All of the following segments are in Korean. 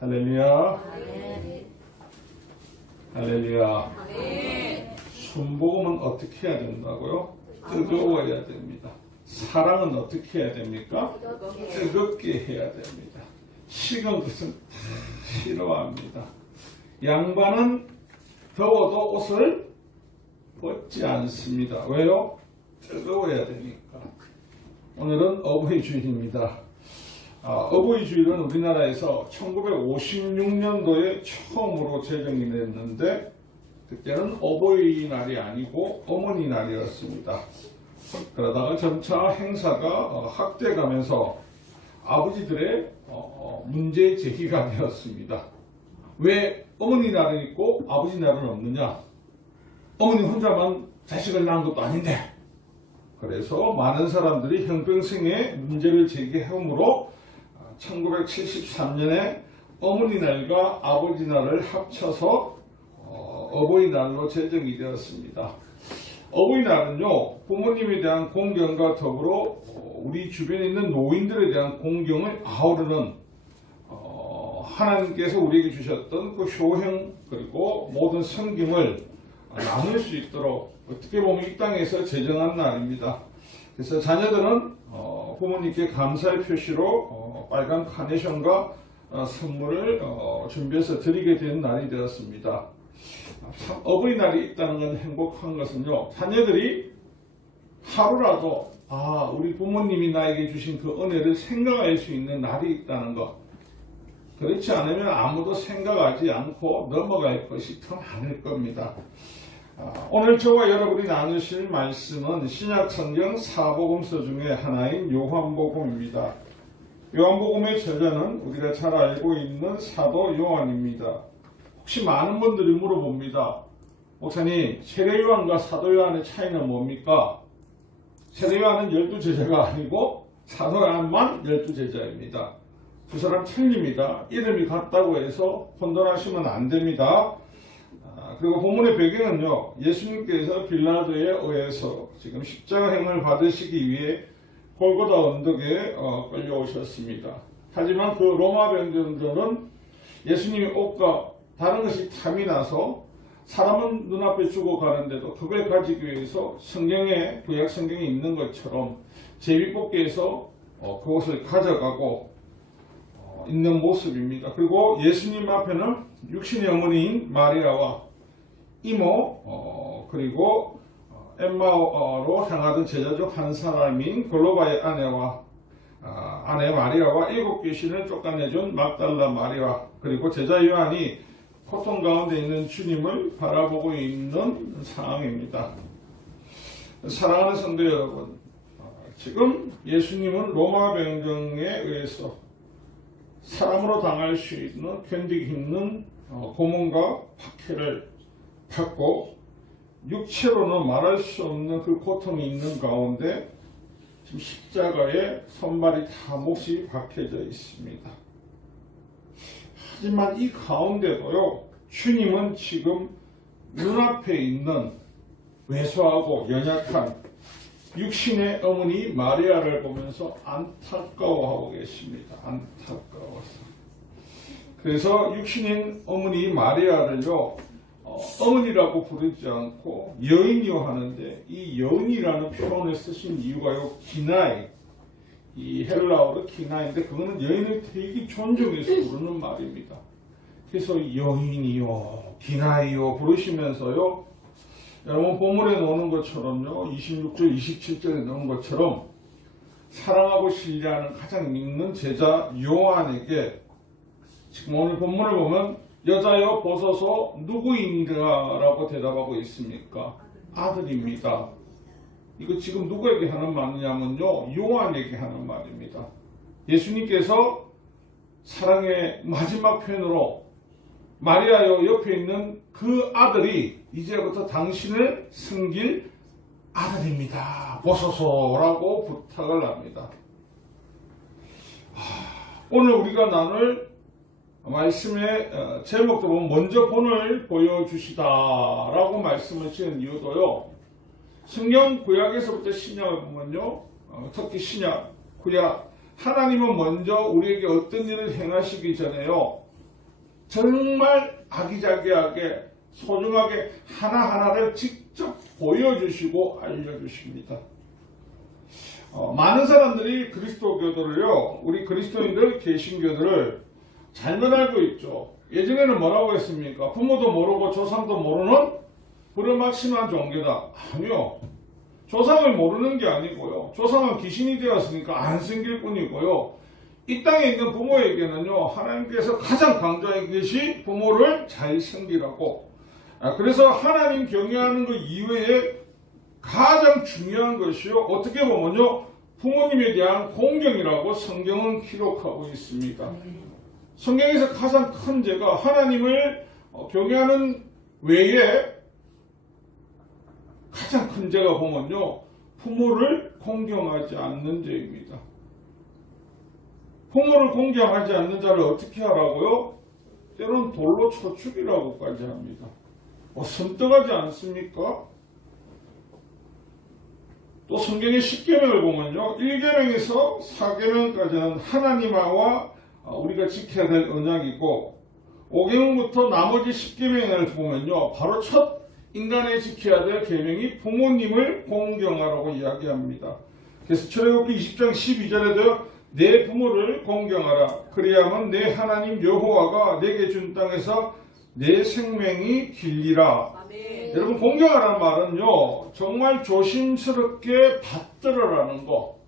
할렐루야. 네. 할렐루야. 네. 순복음은 어떻게 해야 된다고요? 뜨거워야 됩니다. 사랑은 어떻게 해야 됩니까? 뜨겁게 해야 됩니다. 식은 것은 다 싫어합니다. 양반은 더워도 옷을 벗지 않습니다. 왜요? 뜨거워야 되니까. 오늘은 어버이 주일입니다. 어버이 주일은 우리나라에서 1956년도에 처음으로 제정이 됐는데 그때는 어버이날이 아니고 어머니날이었습니다. 그러다가 점차 행사가 확대가면서 아버지들의 문제 제기가 되었습니다. 왜 어머니날은 있고 아버지날은 없느냐? 어머니 혼자만 자식을 낳은 것도 아닌데. 그래서 많은 사람들이 형평성의 문제를 제기하므로 1973년에 어머니날과 아버지날을 합쳐서 어버이날로 제정이 되었습니다. 어버이날은요, 부모님에 대한 공경과 더불어 우리 주변에 있는 노인들에 대한 공경을 아우르는 하나님께서 우리에게 주셨던 그 효형 그리고 모든 성경을 나눌 수 있도록 어떻게 보면 이 땅에서 제정한 날입니다. 그래서 자녀들은 부모님께 감사의 표시로 빨간 카네이션과 선물을 준비해서 드리게 된 날이 되었습니다. 참 어버이날이 있다는 건 행복한 것은요, 자녀들이 하루라도 우리 부모님이 나에게 주신 그 은혜를 생각할 수 있는 날이 있다는 것. 그렇지 않으면 아무도 생각하지 않고 넘어갈 것이 더 많을 겁니다. 오늘 저와 여러분이 나누실 말씀은 신약성경 사복음서 중에 하나인 요한복음입니다. 요한복음의 저자는 우리가 잘 알고 있는 사도 요한입니다. 혹시 많은 분들이 물어봅니다. 목사님, 세례요한과 사도 요한의 차이는 뭡니까? 세례요한은 12제자가 아니고 사도 요한만 12제자입니다. 두 사람 틀립니다. 이름이 같다고 해서 혼돈하시면 안 됩니다. 그리고 본문의 배경은요, 예수님께서 빌라도에 의해서 지금 십자가행을 받으시기 위해 골고다 언덕에 끌려오셨습니다. 하지만 그 로마 병정들은 예수님의 옷과 다른 것이 탐이 나서 사람은 눈앞에 죽어가는데도 그걸 가지기 위해서 성경에, 구약 성경에 있는 것처럼 제비뽑기에서 그것을 가져가고 있는 모습입니다. 그리고 예수님 앞에는 육신의 어머니인 마리아와 이모, 그리고 엠마오로 향하던 제자 중 한 사람인 골로바의 아내와 아내 마리아와 7 귀신을 쫓아내준 막달라 마리아, 그리고 제자 요한이 고통 가운데 있는 주님을 바라보고 있는 상황입니다. 사랑하는 성도 여러분, 지금 예수님은 로마 병정에 의해서 사람으로 당할 수 있는 견디기 힘든 고문과 박해를 받고 육체로는 말할 수 없는 그 고통이 있는 가운데 지금 십자가에 손발이 다 몫이 박혀져 있습니다. 하지만 이 가운데도요, 주님은 지금 눈앞에 있는 왜소하고 연약한 육신의 어머니 마리아를 보면서 안타까워하고 계십니다. 안타까워서. 그래서 육신인 어머니 마리아를요, 어머니라고 부르지 않고 여인이요 하는데, 이 여인이라는 표현을 쓰신 이유가요, 기나이, 이 헬라어로 기나인데 그거는 여인을 되게 존중해서 부르는 말입니다. 그래서 여인이요, 기나이요 부르시면서요, 여러분 본문에 나오는 것처럼요, 26절, 27절에 나오는 것처럼 사랑하고 신뢰하는 가장 믿는 제자 요한에게 지금 오늘 본문을 보면 여자여 보소서 누구인가라고 대답하고 있습니까? 아들입니다. 이거 지금 누구에게 하는 말이냐면요, 요한에게 하는 말입니다. 예수님께서 사랑의 마지막 표현으로 마리아여 옆에 있는 그 아들이 이제부터 당신을 섬길 아들입니다. 보소서라고 부탁을 합니다. 오늘 우리가 나눌 말씀의 제목도 보면 먼저 본을 보여주시다라고 말씀을 지은 이유도요, 성경 구약에서부터 신약을 보면요, 특히 신약, 구약, 하나님은 먼저 우리에게 어떤 일을 행하시기 전에요, 정말 아기자기하게 소중하게 하나하나를 직접 보여주시고 알려주십니다. 많은 사람들이 그리스도교들을요, 우리 그리스도인들 개신교들을 잘못 알고 있죠. 예전에는 뭐라고 했습니까? 부모도 모르고 조상도 모르는 불음악심한 종교다. 아니요. 조상을 모르는 게 아니고요. 조상은 귀신이 되었으니까 안 생길 뿐이고요. 이 땅에 있는 부모에게는요, 하나님께서 가장 강조한 것이 부모를 잘 섬기라고. 그래서 하나님 경외하는 것 이외에 가장 중요한 것이요, 어떻게 보면요, 부모님에 대한 공경이라고 성경은 기록하고 있습니다. 성경에서 가장 큰 죄가 하나님을 경외하는 외에 가장 큰 죄가 보면요, 부모를 공경하지 않는 죄입니다. 부모를 공경하지 않는 자를 어떻게 하라고요? 때로는 돌로 쳐 죽이라고까지 합니다. 섬뜩하지 않습니까? 또 성경의 10계명을 보면요, 1계명에서 4계명까지는 하나님과 우리가 지켜야 될 언약이고, 5계명부터 나머지 10계명을 보면요, 바로 첫 인간이 지켜야 될 계명이 부모님을 공경하라고 이야기합니다. 그래서 출애굽기 20장 12절에도 내 부모를 공경하라. 그리하면 내 하나님 여호와가 내게 준 땅에서 내 생명이 길리라. 아멘. 여러분, 공경하라는 말은요, 정말 조심스럽게 받들으라는 거.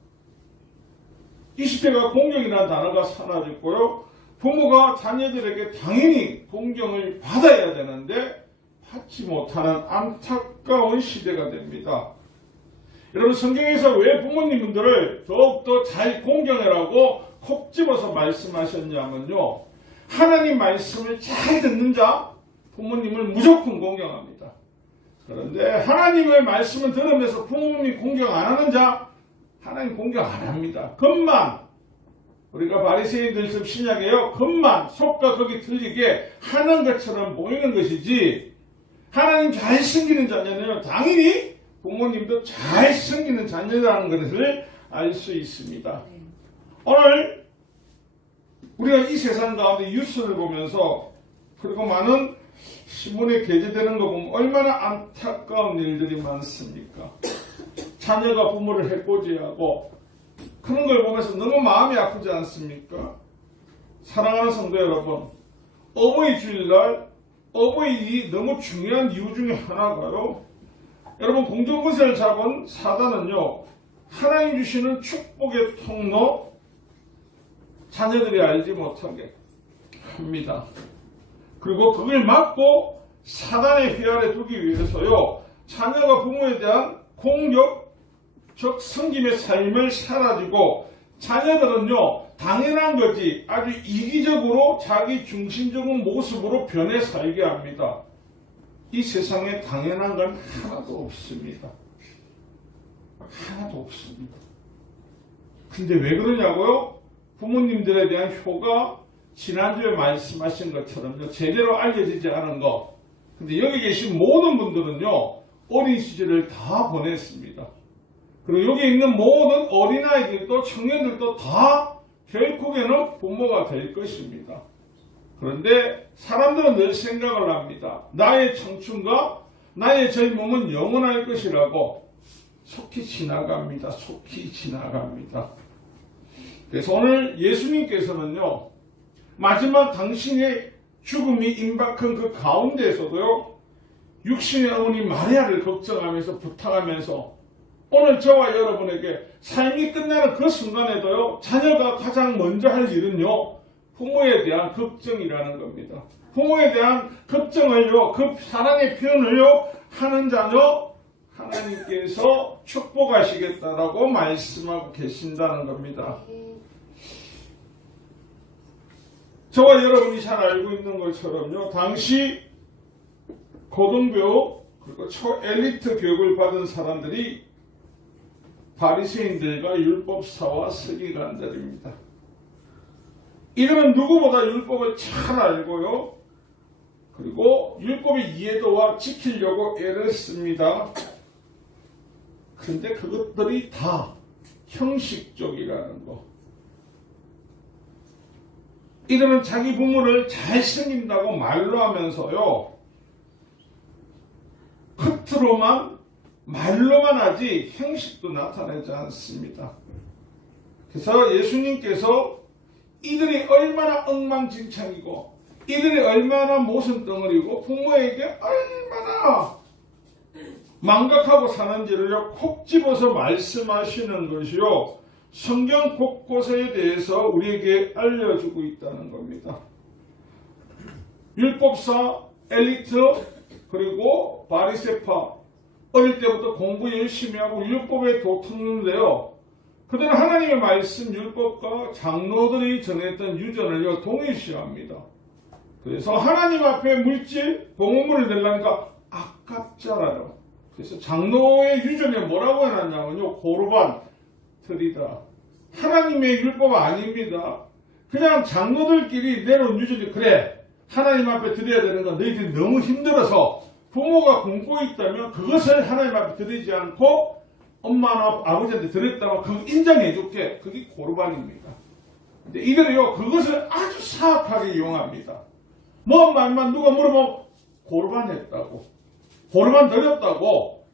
20대가 공경이라는 단어가 사라졌고요. 부모가 자녀들에게 당연히 공경을 받아야 되는데 받지 못하는 안타까운 시대가 됩니다. 여러분, 성경에서 왜 부모님들을 더욱더 잘 공경하라고 콕 집어서 말씀하셨냐면요, 하나님 말씀을 잘 듣는 자, 부모님을 무조건 공경합니다. 그런데 하나님의 말씀을 들으면서 부모님 공경 안 하는 자, 하나님 공경 안 합니다. 겉만, 우리가 바리새인들처럼 신약에요, 겉만 속과 겉이 틀리게 하는 것처럼 보이는 것이지, 하나님 잘 섬기는 자녀는 당연히 부모님도 잘 섬기는 자녀라는 것을 알 수 있습니다. 오늘 우리가 이 세상 가운데 뉴스를 보면서, 그리고 많은 신문에 게재되는 거 보면 얼마나 안타까운 일들이 많습니까? 자녀가 부모를 해코지하고 그런 걸 보면서 너무 마음이 아프지 않습니까? 사랑하는 성도 여러분, 어버이 주일날 어버이일이 너무 중요한 이유 중에 하나가요, 여러분, 공중권세를 잡은 사단은요, 하나님 주시는 축복의 통로, 자녀들이 알지 못하게 합니다. 그리고 그걸 막고 사단의 휘하에 두기 위해서요, 자녀가 부모에 대한 공격, 즉 섬김의 삶을 사라지고, 자녀들은요, 당연한 거지 아주 이기적으로 자기 중심적인 모습으로 변해 살게 합니다. 이 세상에 당연한 건 하나도 없습니다. 하나도 없습니다. 근데 왜 그러냐고요? 부모님들에 대한 효가 지난주에 말씀하신 것처럼요, 제대로 알려지지 않은 거. 근데 여기 계신 모든 분들은요, 어린 시절을 다 보냈습니다. 그리고 여기 있는 모든 어린아이들도 청년들도 다 결국에는 부모가 될 것입니다. 그런데 사람들은 늘 생각을 합니다. 나의 청춘과 나의 젊음은 영원할 것이라고. 속히 지나갑니다. 속히 지나갑니다. 그래서 오늘 예수님께서는요, 마지막 당신의 죽음이 임박한 그 가운데에서도요, 육신의 어머니 마리아를 걱정하면서 부탁하면서 오늘 저와 여러분에게 삶이 끝나는 그 순간에도요, 자녀가 가장 먼저 할 일은요, 부모에 대한 걱정이라는 겁니다. 부모에 대한 걱정을요, 그 사랑의 표현을요, 하는 자녀, 하나님께서 축복하시겠다라고 말씀하고 계신다는 겁니다. 저와 여러분이 잘 알고 있는 것처럼요, 당시 고등교육 그리고 초엘리트 교육을 받은 사람들이 바리새인들과 율법사와 서기관들입니다. 이들은 누구보다 율법을 잘 알고요, 그리고 율법의 이해도와 지키려고 애를 씁니다. 그런데 그것들이 다 형식적이라는 거. 이들은 자기 부모를 잘 섬긴다고 말로 하면서요, 겉으로만 말로만 하지 형식도 나타내지 않습니다. 그래서 예수님께서 이들이 얼마나 엉망진창이고 이들이 얼마나 모순덩어리고 부모에게 얼마나 망각하고 사는지를 콕 집어서 말씀하시는 것이요, 성경 곳곳에 대해서 우리에게 알려주고 있다는 겁니다. 율법사, 엘리트, 그리고 바리새파, 어릴 때부터 공부 열심히 하고 율법에 도통는데요, 그들은 하나님의 말씀 율법과 장로들이 전했던 유전을 동일시합니다. 그래서 하나님 앞에 물질, 봉헌물을 내려니까 아깝잖아요. 그래서 장로의 유전에 뭐라고 해놨냐면요, 고르반 드리다. 하나님의 율법 아닙니다. 그냥 장로들끼리 내놓은 유전이, 그래, 하나님 앞에 드려야 되는 건 너희들이 너무 힘들어서 부모가 굶고 있다면 그것을 하나님 앞에 드리지 않고 엄마나 아버지한테 드렸다면 그거 인정해줄게. 그게 고르반입니다. 근데 이들이요, 그것을 아주 사악하게 이용합니다. 뭐 말만 누가 물어보면 고르반 했다고, 고르반 드렸다고.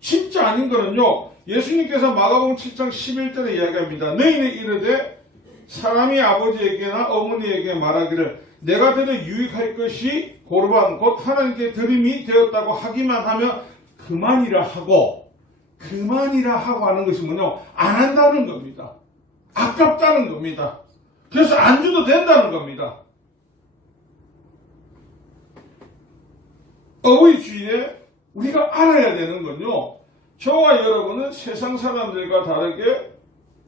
진짜 아닌 거는요, 예수님께서 마가복음 7장 11절에 이야기합니다. 너희는 이르되 사람이 아버지에게나 어머니에게 말하기를 내가 드려 유익할 것이 고르반 곧 하나님께 드림이 되었다고 하기만 하면 그만이라 하고 하는 것이 뭐냐, 안 한다는 겁니다. 아깝다는 겁니다. 그래서 안 줘도 된다는 겁니다. 어버이주의에 우리가 알아야 되는 건요, 저와 여러분은 세상 사람들과 다르게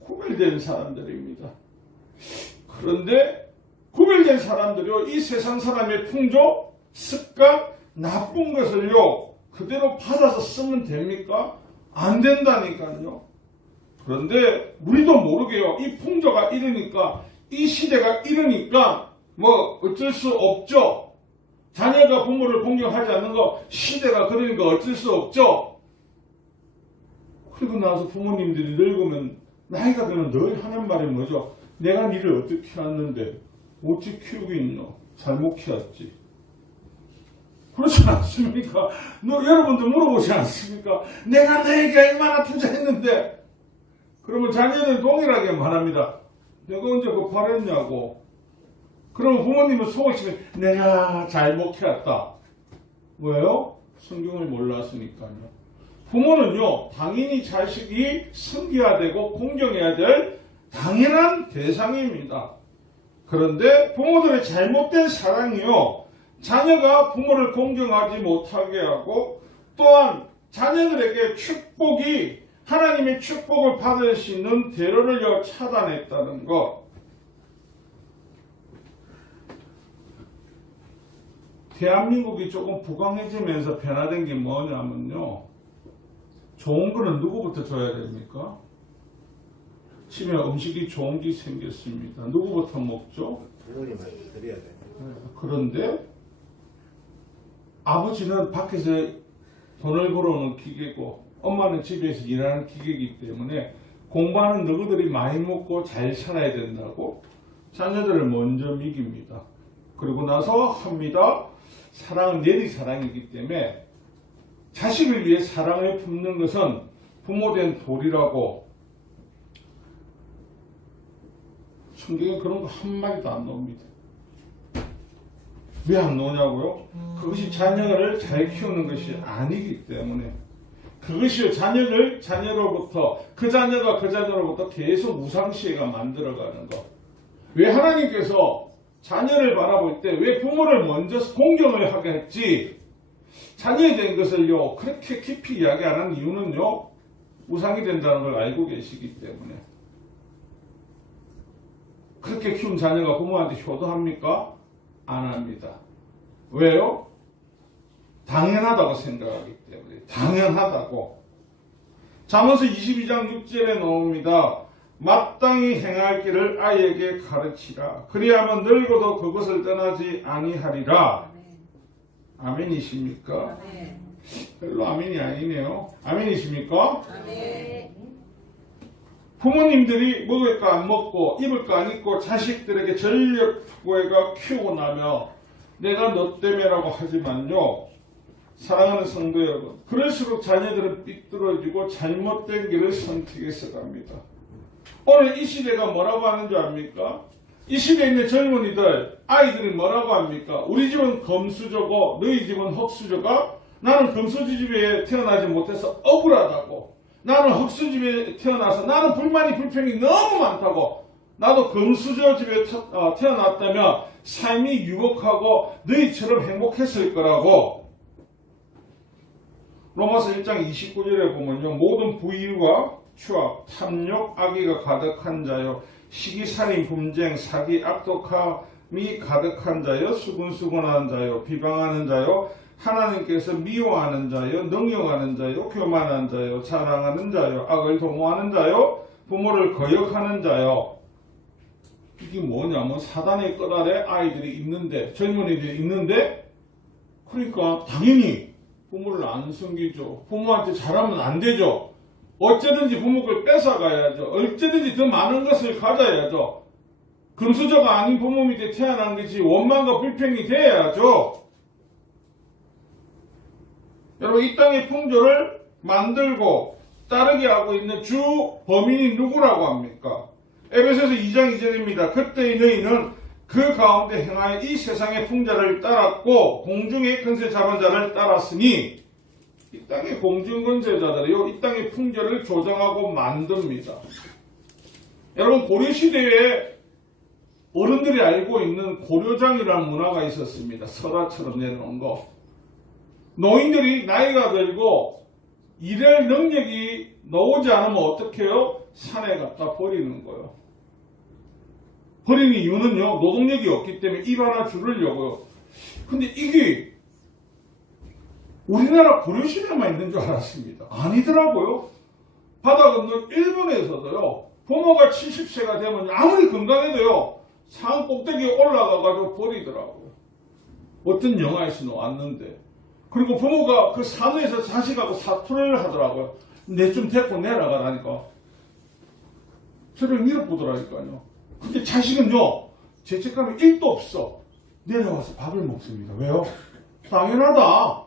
구별된 사람들입니다. 그런데 구별된 사람들이요, 이 세상 사람의 풍조, 습관, 나쁜 것을요 그대로 받아서 쓰면 됩니까? 안 된다니까요. 그런데 우리도 모르게요, 이 풍조가 이러니까, 이 시대가 이러니까 뭐 어쩔 수 없죠. 자녀가 부모를 공경하지 않는 거 시대가 그러니까 어쩔 수 없죠. 그리고 나서 부모님들이 늙으면, 나이가 들면 늘 하는 말이 뭐죠? 내가 니를 어떻게 키웠는데 어찌 키우고 있노? 잘못 키웠지. 그렇지 않습니까? 여러분들 물어보지 않습니까? 내가 너에게 얼마나 투자했는데. 그러면 자녀는 동일하게 말합니다. 내가 언제 그거 바랬냐고. 그러면 부모님은 속을 치면 내가 잘못 키웠다. 왜요? 성경을 몰랐으니까요. 부모는요, 당연히 자식이 섬겨야 되고 공경해야 될 당연한 대상입니다. 그런데 부모들의 잘못된 사랑이요, 자녀가 부모를 공경하지 못하게 하고, 또한 자녀들에게 축복이, 하나님의 축복을 받을 수 있는 대로를 차단했다는 것. 대한민국이 조금 부강해지면서 변화된 게 뭐냐면요, 좋은 거는 누구부터 줘야 됩니까? 집에 음식이 좋은 게 생겼습니다. 누구부터 먹죠? 부모님한테 드려야 돼요. 그런데 아버지는 밖에서 돈을 벌어오는 기계고 엄마는 집에서 일하는 기계이기 때문에 공부하는 너희들이 많이 먹고 잘 살아야 된다고 자녀들을 먼저 먹입니다. 그리고 나서 합니다. 사랑은 내리 사랑이기 때문에 자식을 위해 사랑을 품는 것은 부모된 도리라고. 성경에 그런 거 한마디도 안 나옵니다. 왜 안 나오냐고요? 그것이 자녀를 잘 키우는 것이 아니기 때문에. 그것이 자녀로부터, 그 자녀로부터 계속 우상시해가 만들어가는 것. 왜 하나님께서 자녀를 바라볼 때 왜 부모를 먼저 공경을 하게 했지? 자녀에 대한 것을요, 그렇게 깊이 이야기 안 하는 이유는요, 우상이 된다는 걸 알고 계시기 때문에. 그렇게 키운 자녀가 부모한테 효도합니까? 안 합니다. 왜요? 당연하다고 생각하기 때문에. 당연하다고. 잠언서 22장 6절에 나옵니다. 마땅히 행할 길을 아이에게 가르치라. 그리하면 늙어도 그것을 떠나지 아니하리라. 아멘이십니까? 아멘. 별로 아멘이 아니네요. 아멘이십니까? 아멘. 부모님들이 먹을 거 안 먹고 입을 거 안 입고 자식들에게 전력 투구해가 키우고 나면 내가 너 때문에라고 하지만요. 사랑하는 성도 여러분, 그럴수록 자녀들은 삐뚤어지고 잘못된 길을 선택해서 갑니다. 오늘 이 시대가 뭐라고 하는 줄 압니까? 이 시대에 있는 젊은이들, 아이들이 뭐라고 합니까? 우리 집은 검수저고 너희 집은 흙수저가? 나는 검수지 집에 태어나지 못해서 억울하다고. 나는 흙수집에 태어나서 나는 불만이 불평이 너무 많다고. 나도 검수저 집에 태어났다면 삶이 유복하고 너희처럼 행복했을 거라고. 로마서 1장 29절에 보면요. 모든 부의와 추악, 탐욕, 악의가 가득한 자요. 시기살인, 분쟁, 사기, 악독함이 가득한 자요. 수근수근한 자요. 비방하는 자요. 하나님께서 미워하는 자요. 능욕하는 자요. 교만한 자요. 자랑하는 자요. 악을 도모하는 자요. 부모를 거역하는 자요. 이게 뭐냐면 사단의 끈 아래 아이들이 있는데, 젊은이들이 있는데, 그러니까 당연히 부모를 안 섬기죠. 부모한테 잘하면 안 되죠. 어쩌든지 부모 걸 뺏어가야죠. 어쩌든지 더 많은 것을 가져야죠. 금수저가 아닌 부모 밑에 태어난 것이 원망과 불평이 돼야죠. 여러분, 이 땅의 풍조를 만들고 따르게 하고 있는 주 범인이 누구라고 합니까? 에베소서 2장 2절입니다. 그때의 너희는 그 가운데 행하여 이 세상의 풍자를 따랐고 공중의 권세 잡은 자를 따랐으니, 이 땅의 공중권세자들이요, 이 땅의 풍조를 조정하고 만듭니다. 여러분, 고려시대에 어른들이 알고 있는 고려장이라는 문화가 있었습니다. 설화처럼 내놓은 거. 노인들이 나이가 들고 일할 능력이 나오지 않으면 어떻게 해요? 산에 갖다 버리는 거예요. 버리는 이유는요, 노동력이 없기 때문에 입 하나 줄으려고요. 근데 이게 우리나라 고려시대만 있는 줄 알았습니다. 아니더라고요. 바다 건너 일본에서도요, 부모가 70세가 되면 아무리 건강해도요, 산 꼭대기에 올라가가지고 버리더라고요. 어떤 영화에서 나왔는데. 그리고 부모가 그 산에서 자식하고 사투를 하더라고요. 내 좀 데리고 내려가라니까. 저를 밀어보더라니까요. 근데 자식은요, 죄책감이 1도 없어. 내려와서 밥을 먹습니다. 왜요? 당연하다.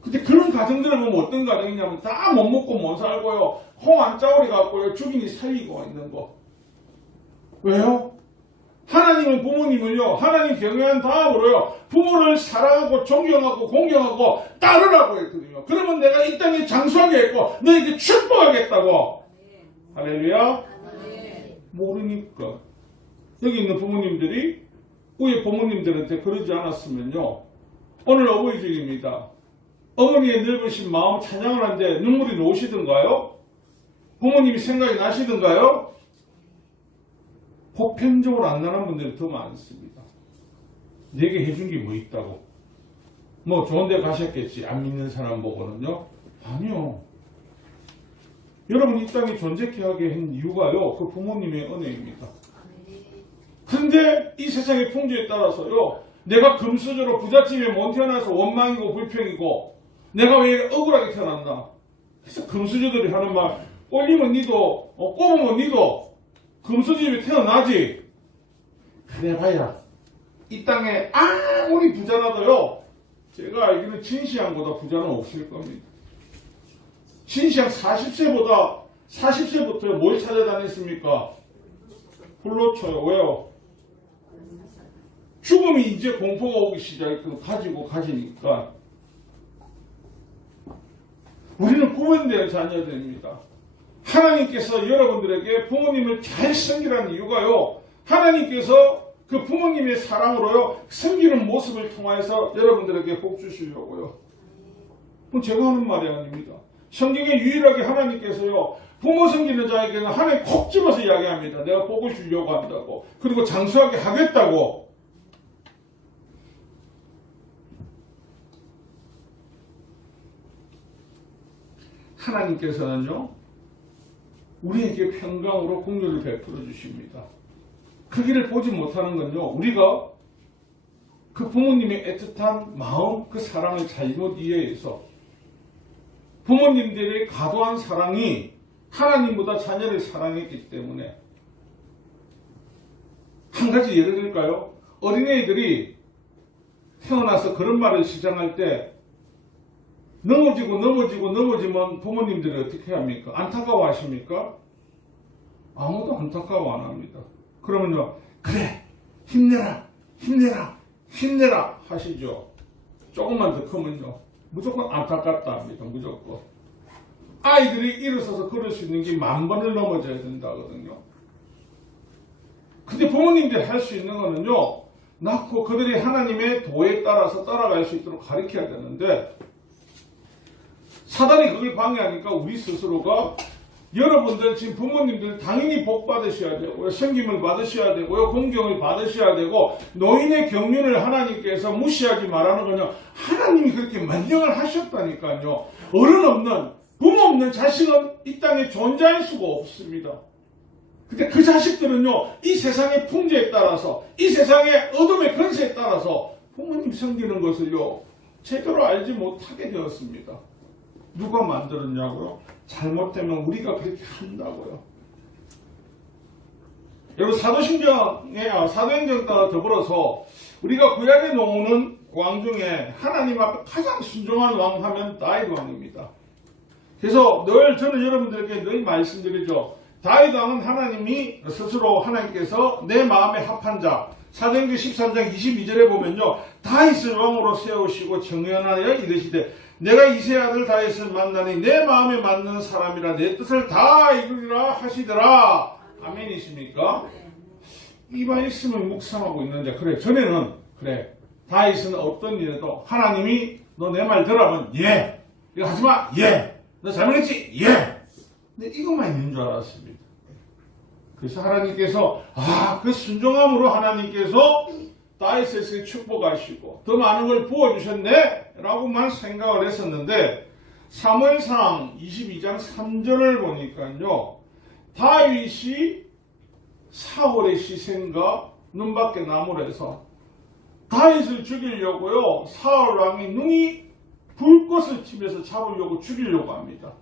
근데 그런 가정들을 보면 어떤 가정이냐면 다 못 먹고 못 살고요. 홍 안 짜오리 갖고요. 죽이니 살리고 있는 거. 왜요? 하나님은 부모님을요, 하나님 경외한 다음으로요, 부모를 사랑하고 존경하고 공경하고 따르라고 했거든요. 그러면 내가 이 땅에 장수하게 했고 너에게 축복하겠다고. 할렐루야. 모르니까. 여기 있는 부모님들이 우리 부모님들한테 그러지 않았으면요, 오늘 어버이주일입니다. 어머니의 넓으신 마음 찬양을 하는데 눈물이 나오시던가요? 부모님이 생각이 나시던가요? 보편적으로 안 나는 분들이 더 많습니다. 내게 해준 게 뭐 있다고? 뭐 좋은 데 가셨겠지. 안 믿는 사람 보고는요. 아니요. 여러분, 이 땅에 존재케 하게 한 이유가요, 그 부모님의 은혜입니다. 근데 이 세상의 풍조에 따라서요, 내가 금수저로 부잣집에 못 태어나서 원망이고 불평이고 내가 왜 억울하게 태어났나. 그래서 금수저들이 하는 말, 올리면 니도 꼽으면 니도 금수저집에 태어나지. 그래봐야 이 땅에 아무리 부자라도요, 제가 알기로는 진시황보다 부자는 없을 겁니다. 진시황 40세부터 뭘 찾아다녔습니까? 불로초요. 왜요? 죽음이 이제 공포가 오기 시작했고 가지고 가지니까. 우리는 구원된 자녀들입니다. 하나님께서 여러분들에게 부모님을 잘 섬기라는 이유가요, 하나님께서 그 부모님의 사랑으로요, 섬기는 모습을 통해서 여러분들에게 복 주시려고요. 그건 제가 하는 말이 아닙니다. 성경에 유일하게 하나님께서요, 부모 섬기는 자에게는 하나님 콕 집어서 이야기합니다. 내가 복을 주려고 한다고. 그리고 장수하게 하겠다고. 하나님께서는요, 우리에게 평강으로 긍휼을 베풀어 주십니다. 그 길을 보지 못하는 건요, 우리가 그 부모님의 애틋한 마음, 그 사랑을 잘못 이해해서 부모님들의 과도한 사랑이 하나님보다 자녀를 사랑했기 때문에. 한 가지 예를 들까요? 어린애들이 태어나서 그런 말을 시작할 때 넘어지면 부모님들이 어떻게 합니까? 안타까워 하십니까? 아무도 안타까워 안 합니다. 그러면요, 그래, 힘내라 하시죠. 조금만 더 크면요, 무조건 안타깝다 합니다. 무조건. 아이들이 일어서서 걸을 수 있는 게 10,000번을 넘어져야 된다거든요. 근데 부모님들이 할 수 있는 거는요, 낳고 그들이 하나님의 도에 따라서 따라갈 수 있도록 가르쳐야 되는데, 사단이 그걸 방해하니까 우리 스스로가, 여러분들 지금 부모님들 당연히 복 받으셔야 되고요, 섬김을 받으셔야 되고요, 공경을 받으셔야 되고, 노인의 경륜을 하나님께서 무시하지 말라는 건요, 하나님이 그렇게 명령을 하셨다니까요. 어른 없는, 부모 없는 자식은 이 땅에 존재할 수가 없습니다. 근데 그 자식들은요, 이 세상의 풍조에 따라서, 이 세상의 어둠의 권세에 따라서 부모님 섬기는 것을요, 제대로 알지 못하게 되었습니다. 누가 만들었냐고요? 잘못되면 우리가 그렇게 한다고요. 여러분, 사도행전 따라 더불어서 우리가 구약의 농우는 왕 중에 하나님 앞에 가장 순종한 왕 하면 다윗 왕입니다. 그래서 저는 여러분들에게 늘 말씀드리죠. 다윗 왕은 하나님이 스스로 하나님께서 내 마음에 합한 자, 사도행전 13장 22절에 보면요, 다윗을 왕으로 세우시고 정연하여 이르시되 내가 이새의 아들 다윗을 만나니 내 마음에 맞는 사람이라 내 뜻을 다 이루리라 하시더라. 아멘이십니까? 이 말씀을 묵상하고 있는데, 그래, 전에는 그래, 다윗은 어떤 일에도 하나님이 너 내 말 들어하면 예, 이거 하지마, 예, 너 잘못했지, 예. 근데 이것만 있는 줄 알았습니다. 그래서 하나님께서 그 순종함으로 하나님께서 다윗에게 축복하시고 더 많은 걸 부어주셨네 라고만 생각을 했었는데, 사무엘상 22장 3절을 보니까요, 다윗이 사울의 시생과 눈밖에 나무로 해서 다윗을 죽이려고요, 사울 왕이 눈이 불꽃을 튀면서 잡으려고 죽이려고 합니다.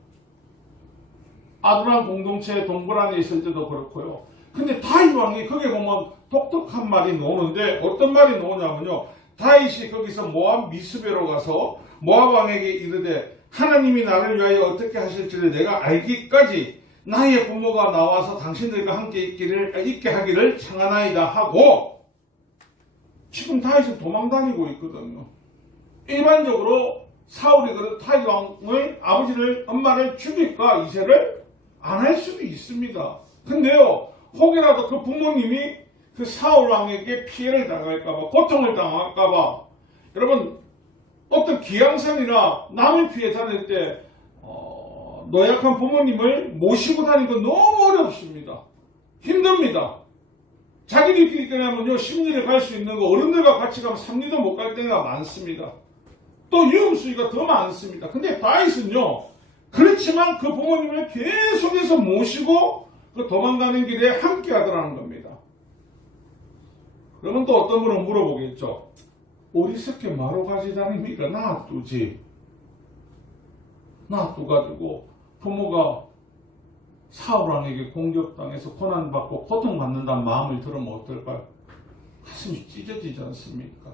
아두람 공동체 동굴 안에 있을 때도 그렇고요. 근데 다윗 왕이 거기에 보면 독특한 말이 나오는데, 어떤 말이 나오냐면요, 다윗이 거기서 모압 미스베로 가서 모압 왕에게 이르되 하나님이 나를 위하여 어떻게 하실지를 내가 알기까지 나의 부모가 나와서 당신들과 함께 있게 하기를 청하나이다 하고, 지금 다윗은 도망다니고 있거든요. 일반적으로 사울이 그래도 다윗 왕을, 엄마를 죽일까 이세를 안 할 수도 있습니다. 근데요, 혹이라도 그 부모님이 그 사울 왕에게 피해를 당할까봐, 고통을 당할까봐, 여러분, 어떤 기양산이나 남의 피해 다닐 때 노약한 부모님을 모시고 다니는 건 너무 어렵습니다. 힘듭니다. 자기들끼리 떠나면요, 심리를 갈 수 있는 거, 어른들과 같이 가면 3리도 못 갈 때가 많습니다. 또 위험수위가 더 많습니다. 근데 다윗은요, 그렇지만 그 부모님을 계속해서 모시고 그 도망가는 길에 함께 하더라는 겁니다. 그러면 또 어떤 분은 물어보겠죠. 어리석게 마루 가지 다닙니까? 놔두지. 놔두가지고 부모가 사울왕에게 공격당해서 고난받고 고통받는다는 마음을 들으면 어떨까요? 가슴이 찢어지지 않습니까?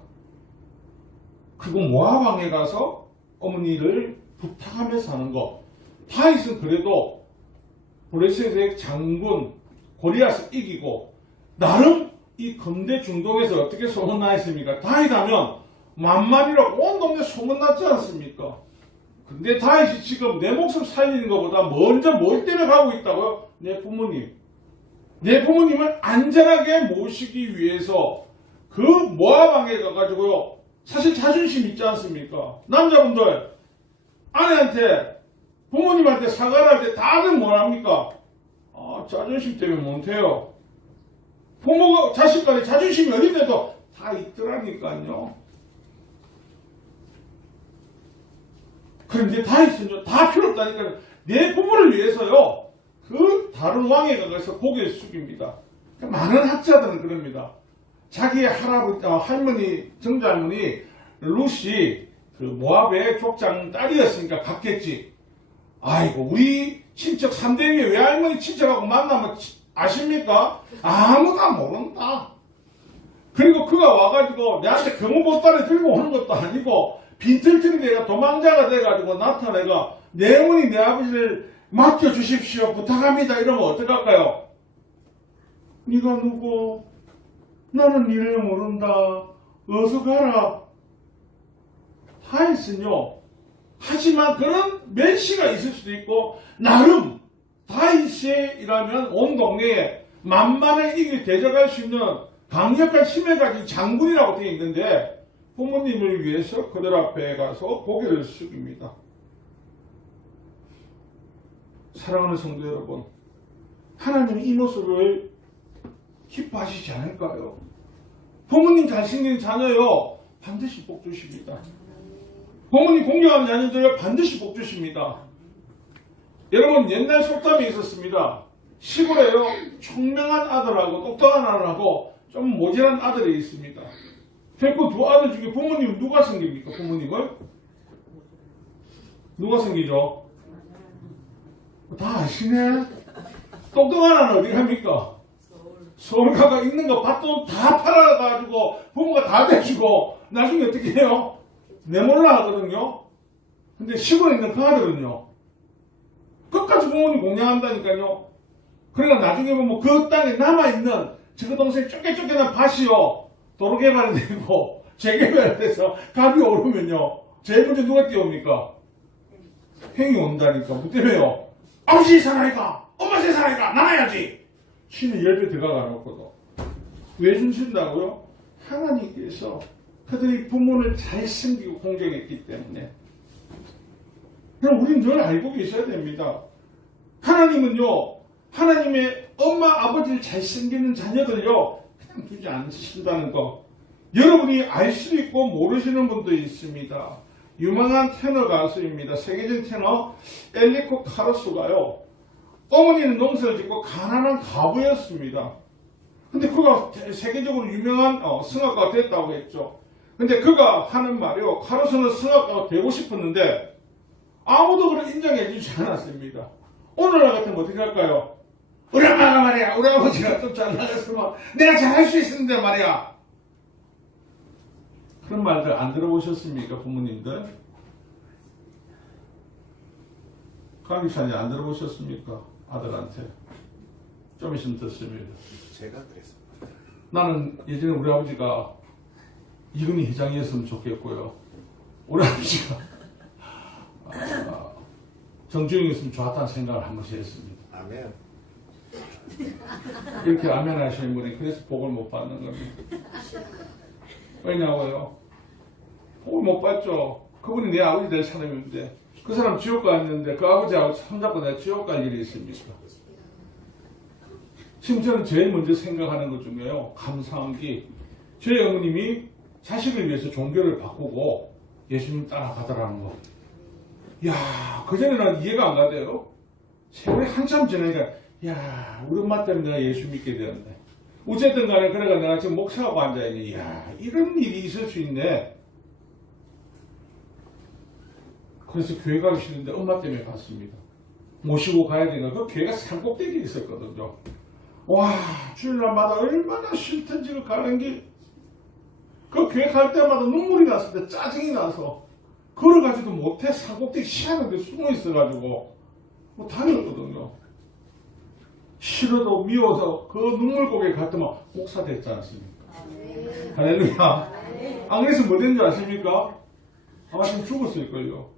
그리고 모압 왕에 가서 어머니를 부탁하면서 하는 거. 다윗은 그래도 블레셋의 장군 골리앗을 이기고 나름 이 건대 중동에서 어떻게 소문나했습니까? 다윗하면 만만이라고 온 동네 소문났지 않습니까? 근데 다윗이 지금 내 목숨 살리는 것보다 먼저 뭘 때문에 가고 있다고요? 내 부모님. 내 부모님을 안전하게 모시기 위해서 그 모압 왕에 가가지고요, 사실 자존심 있지 않습니까? 남자분들 아내한테, 부모님한테 사과를 할 때 다들 뭐랍니까? 자존심 때문에 못해요. 부모가 자식간에 자존심이 어린데도 다 있더라니까요. 그런데 다윗은요, 다 필요 없다니까요. 내 부모를 위해서요, 그 다른 왕에 가서 고개를 숙입니다. 많은 학자들은 그럽니다. 자기의 할머니, 정자할머니 룻이 그 모압의 족장 딸이었으니까 갔겠지. 아이고, 우리 친척 3대위 외할머니 친척하고 만나면 아십니까? 아무도 모른다. 그리고 그가 와가지고 내한테 금은보따리 들고 오는 것도 아니고 빈털터리 내가 도망자가 돼가지고 나타내가 내 어머니 내 아버지를 맡겨주십시오 부탁합니다 이러면 어떡할까요? 네가 누구? 나는 니를 모른다. 어서 가라. 다 했으뇨. 하지만 그런 멸시가 있을 수도 있고 나름 다윗이라면 온 동네에 만만을 이길 대적할 수 있는 강력한 힘을 가진 장군이라고 되어 있는데 부모님을 위해서 그들 앞에 가서 고개를 숙입니다. 사랑하는 성도 여러분, 하나님이 이 모습을 기뻐하시지 않을까요? 부모님 잘생긴 자녀요 반드시 복 주십니다. 부모님 공경하는 자녀들을 반드시 복 주십니다. 여러분 옛날 속담이 있었습니다. 시골에요 총명한 아들하고 똑똑한 아들하고 좀 모질한 아들이 있습니다. 그 두 아들 중에 부모님 누가 생깁니까? 부모님을? 누가 생기죠? 다 아시네? 똑똑한 아는 어디 갑니까? 서울 가가 있는 거 밭돈 다 팔아가지고 부모가 다 대주고 나중에 어떻게 해요? 내몰라 하거든요. 근데 시골에 있는 그 아들은요. 끝까지 부모님 공양한다니까요. 그러니까 나중에 보면 그 땅에 남아있는 저 동생 쫓겨난 밭이요. 도로 개발이 되고 재개발이 돼서 값이 오르면요. 제일 먼저 누가 뛰어옵니까? 행이 온다니까. 뭐 때문에요? 아버지 살아니까 엄마 살아니까 나가야지. 신은 10배 들어가 놓거든. 왜 주신다고요? 하나님께서 그들이 부모를 잘 섬기고 공경했기 때문에. 그럼 우리는 늘 알고 계셔야 됩니다. 하나님은요, 하나님의 엄마, 아버지를 잘 섬기는 자녀들요, 그냥 두지 않으신다는 거. 여러분이 알 수도 있고 모르시는 분도 있습니다. 유명한 테너 가수입니다. 세계적인 테너 엘리코 카르소가요. 어머니는 농사를 짓고 가난한 과부였습니다. 근데 그가 세계적으로 유명한 성악가가 됐다고 했죠. 근데 그가 하는 말이요. 카르소는 성악가가 되고 싶었는데 아무도 그를 인정해 주지 않았습니다. 오늘날 같으면 어떻게 할까요? 우리 엄마가 말이야. 우리 아버지가 좀 잘 나갔으면 내가 잘할 수 있었는데 말이야. 그런 말들 안 들어보셨습니까? 부모님들? 강기찬이 안 들어보셨습니까? 아들한테. 좀 있으면 듣습니다. 제가 그랬습니다. 나는 예전에 우리 아버지가 이근희 회장이었으면 좋겠고요. 우리 아버지가 정주영이었으면 좋았다는 생각을 한 번씩 했습니다. 아멘. 이렇게 아멘 하시는 분이 그래서 복을 못 받는 겁니다. 왜냐고요? 복을 못 받죠. 그분이 내 아버지 될 사람인데 그 사람 지옥 갔는데 그 아버지하고 손잡고 내가 지옥 갈 일이 있습니까? 지금 저는 제일 먼저 생각하는 것 중에요. 감사한 게 저희 어머님이 자식을 위해서 종교를 바꾸고 예수님 따라가더라는 거. 이야, 그전에는 이해가 안 가대요. 세월이 한참 지나니까 야, 우리 엄마 때문에 내가 예수 믿게 되었네. 어쨌든 간에 그래가 내가 지금 목사하고 앉아있네. 이야, 이런 일이 있을 수 있네. 그래서 교회 가기 싫은데 엄마 때문에 갔습니다. 모시고 가야 되니까 그 교회가 산꼭대기에 있었거든요. 와, 주일날마다 얼마나 싫던지 그 가는 길. 그 교회 갈 때마다 눈물이 났을 때 짜증이 나서 걸어가지도 못해 산꼭대기 시하는데 숨어 있어가지고 뭐 다녔거든요. 싫어도 미워서 그 눈물고개 갈 때만 목사 됐지 않습니까? 할렐루야. 안 그래서 뭐 된 줄 아십니까? 아마 지금 죽었을걸요.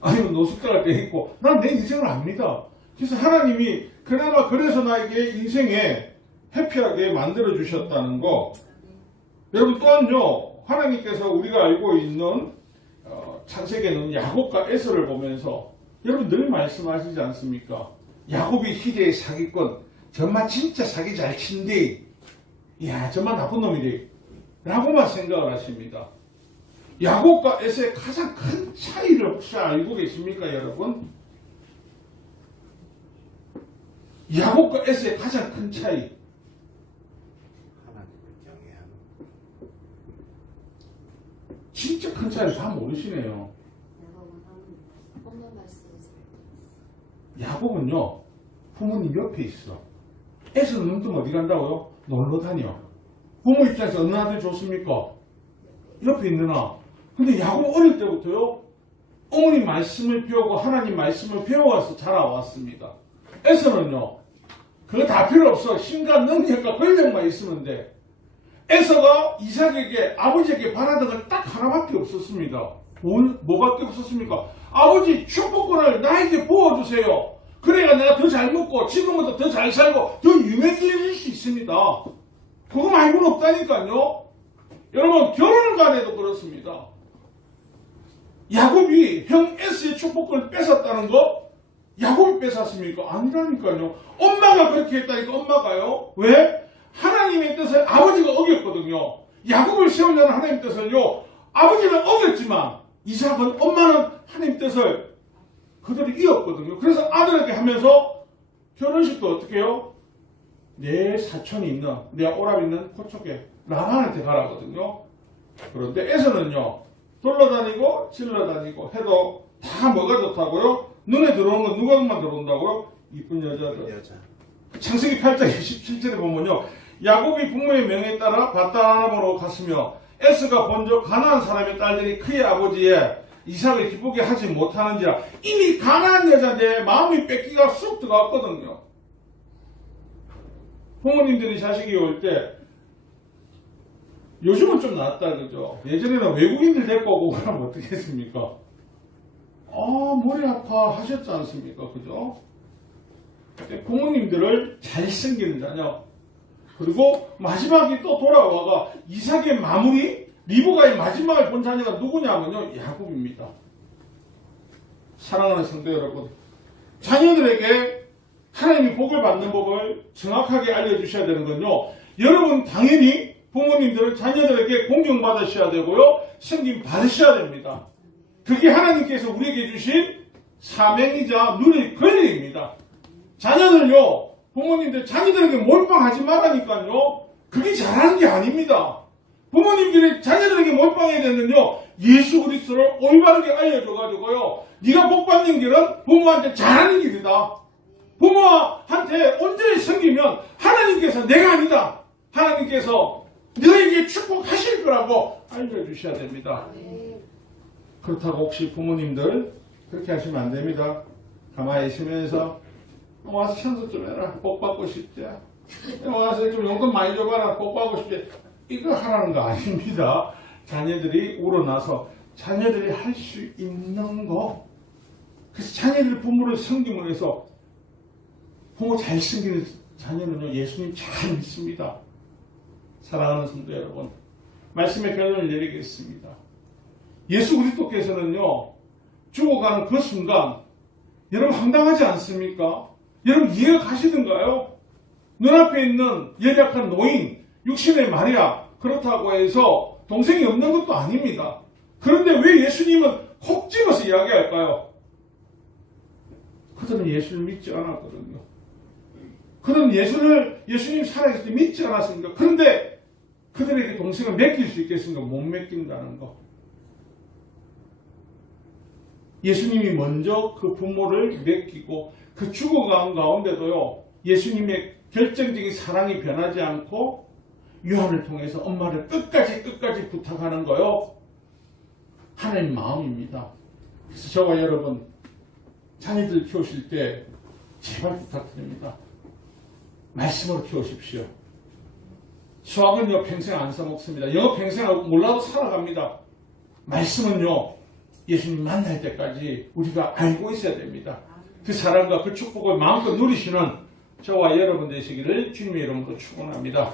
아니면 노숙자가 돼 있고 난 내 인생을 압니다. 그래서 하나님이 그나마 그래서 나에게 인생에 해피하게 만들어 주셨다는 거. 여러분 또한요, 하나님께서 우리가 알고 있는 창세기에는 야곱과 에서를 보면서 여러분 늘 말씀하시지 않습니까? 야곱이 희대의 사기꾼, 정말 진짜 사기 잘 친디, 이야 정말 나쁜 놈이디 라고만 생각을 하십니다. 야곱과 에서의 가장 큰 차이를 혹시 알고 계십니까 여러분? 야곱과 에서의 가장 큰 차이. 하나님을 경외하는. 진짜 큰 차이를 다 모르시네요. 야곱은요, 부모님 옆에 있어. 에서는 눈뜨면 어디 간다고요? 놀러 다녀. 부모 입장에서 어느 아들 좋습니까? 옆에 있는 아. 근데 야곱 어릴 때부터요, 어머니 말씀을 배우고 하나님 말씀을 배워와서 자라왔습니다. 에서는요, 그거 다 필요 없어. 힘과 능력과 권력만 있으면 돼. 에서가 이삭에게, 아버지에게 바라던 건 딱 하나밖에 없었습니다. 뭐밖에 없었습니까? 아버지 축복권을 나에게 부어주세요. 그래야 내가 더 잘 먹고 지금보다 더 잘 살고 더 유명해질 수 있습니다. 그거 말고는 없다니까요. 여러분, 결혼을 간에도 그렇습니다. 야곱이 형 에스의 축복권을 뺏었다는 거 야곱이 뺏었습니까? 아니라니까요. 엄마가 그렇게 했다니까. 엄마가요. 왜? 하나님의 뜻을 아버지가 어겼거든요. 야곱을 세우려는 하나님의 뜻을요, 아버지는 어겼지만 이삭은, 엄마는 하나님의 뜻을 그들이 이었거든요. 그래서 아들에게 하면서 결혼식도 어떻게 해요? 내 사촌이 있는, 내 오랍 있는 그쪽에 라반한테 가라거든요. 그런데 에서는요, 돌아다니고 질러다니고 해도 다 뭐가 좋다고요? 눈에 들어오는 건 누가만 들어온다고요? 이쁜 여자들. 여자. 창세기 8장 27절에 보면요, 야곱이 부모의 명에 따라 밧단아람으로 갔으며 에스가 본저 가나안 사람의 딸들이 그의 아버지의 이삭을 기쁘게 하지 못하는지라. 이미 가나안 여자인데 마음이 뺏기가 쑥 들어갔거든요. 부모님들이 자식이 올 때, 요즘은 좀 낫다, 그죠? 예전에는 외국인들 데리고 오고 그러면 어떻게 했습니까? 머리 아파 하셨지 않습니까? 그죠? 부모님들을 잘생기는 자녀. 그리고 마지막에 또 돌아와가 이삭의 마무리, 리브가의 마지막을 본 자녀가 누구냐면요, 야곱입니다. 사랑하는 성도 여러분, 자녀들에게 하나님이 복을 받는 법을 정확하게 알려주셔야 되는 건요, 여러분 당연히 부모님들은 자녀들에게 공경받으셔야 되고요, 섬김 받으셔야 됩니다. 그게 하나님께서 우리에게 주신 사명이자 누릴 권리입니다. 자녀들요, 부모님들 자녀들에게 몰빵하지 말라니까요. 그게 잘하는 게 아닙니다. 부모님들이 자녀들에게 몰빵해야 되는요, 예수 그리스도를 올바르게 알려줘가지고요, 네가 복 받는 길은 부모한테 잘하는 길이다. 부모한테 온전히 섬기면 하나님께서 내가 아니다, 하나님께서 너에게 축복하실 거라고 알려주셔야 됩니다. 그렇다고 혹시 부모님들 그렇게 하시면 안 됩니다. 가만히 있으면서 와서 찬송 좀 해라, 복 받고 싶지? 와서 좀 용돈 많이 줘봐라, 복 받고 싶지? 이거 하라는 거 아닙니다. 자녀들이 우러나서 자녀들이 할 수 있는 거, 그래서 자녀들이 부모를 섬김을 해서 부모 잘 섬기는 자녀는요, 예수님 잘 믿습니다. 사랑하는 성도 여러분, 말씀의 결론을 내리겠습니다. 예수 그리스도께서는요, 죽어가는 그 순간 여러분 황당하지 않습니까? 여러분 이해가 가시던가요? 눈앞에 있는 연약한 노인, 육신의 마리아, 그렇다고 해서 동생이 없는 것도 아닙니다. 그런데 왜 예수님은 콕 집어서 이야기할까요? 그들은 예수를 믿지 않았거든요. 그들은 예수님 살아계실 때 믿지 않았습니다. 그런데 그들에게 동생을 맡길 수 있겠습니까? 못 맡긴다는 거. 예수님이 먼저 그 부모를 맡기고 그 죽어가는 가운데도요, 예수님의 결정적인 사랑이 변하지 않고 요한을 통해서 엄마를 끝까지 부탁하는 거요, 하나님 마음입니다. 그래서 저와 여러분 자녀들 키우실 때 제발 부탁드립니다. 말씀으로 키우십시오. 수학은요 평생 안 써먹습니다. 영어 평생 몰라도 살아갑니다. 말씀은요 예수님 만날 때까지 우리가 알고 있어야 됩니다. 그 사랑과 그 축복을 마음껏 누리시는 저와 여러분 되시기를 주님의 이름으로 축원합니다.